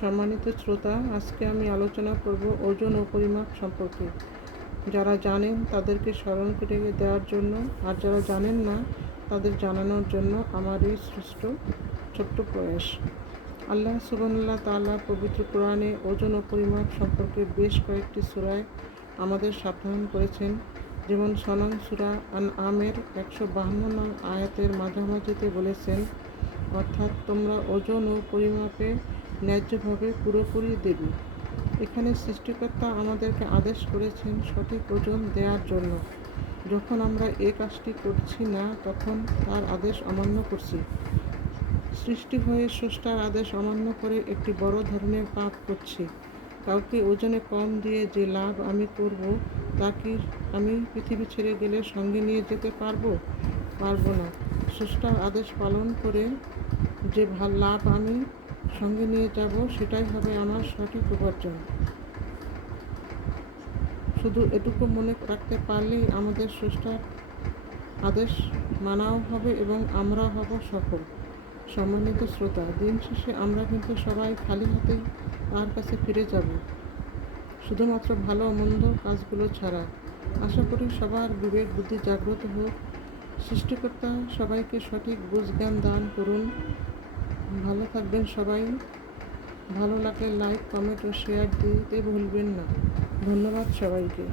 সম্মানিত শ্রোতা, আজকে আমি আলোচনা করব ওজন ও পরিমাপ সম্পর্কে। যারা জানেন তাদেরকে স্মরণ করে দেওয়ার জন্য, আর যারা জানেন না তাদের জানানোর জন্য আমার এই ছোট্ট প্রয়াস। আল্লাহ সুবহানাহু তাআলা পবিত্র কোরআনে ওজন ও পরিমাপ সম্পর্কে বেশ কয়েকটি সূরায় আমাদের সাবধান করেছেন। যেমন সনং সূরা আনআমের 152 নং আয়াতের মাঝামাঝিতে বলেছেন, অর্থাৎ তোমরা ওজন ও পরিমাপে ন্যায্যভাবে পুরোপুরি দেবে। এখানে সৃষ্টিকর্তা আমাদেরকে আদেশ করেছেন সঠিক ওজন দেওয়ার জন্য। যখন আমরা এ কাজটি করছি না, তখন তার আদেশ অমান্য করছি। সৃষ্টি হয়ে স্রষ্টার আদেশ অমান্য করে একটি বড় ধরনের পাপ করছি। কাউকে ওজনে কম দিয়ে যে লাভ আমি করব, তা কি আমি পৃথিবী ছেড়ে গেলে সঙ্গে নিয়ে যেতে পারবো না। স্রষ্টার আদেশ পালন করে যে লাভ আমি সঙ্গে নিয়ে যাব, সেটাই হবে আমার সঠিক উপার্জন। শুধু এটুকু মনে রাখতে পারলেই আমাদের স্রষ্টার আদেশ মানাও হবে এবং আমরা হব সফল। সম্মানিত শ্রোতা, দিন শেষে আমরা কিন্তু সবাই খালি হাতেই তার কাছে ফিরে যাব, শুধুমাত্র ভালো মন্দ কাজগুলো ছাড়া। আশা করি সবার বিবেক বুদ্ধি জাগ্রত হোক। সৃষ্টিকর্তা সবাইকে সঠিক বুঝ জ্ঞান দান করুন। ভালো থাকবেন সবাই। ভালো লাগলে লাইক, কমেন্ট ও শেয়ার দিতে ভুলবেন না। ধন্যবাদ সবাইকে।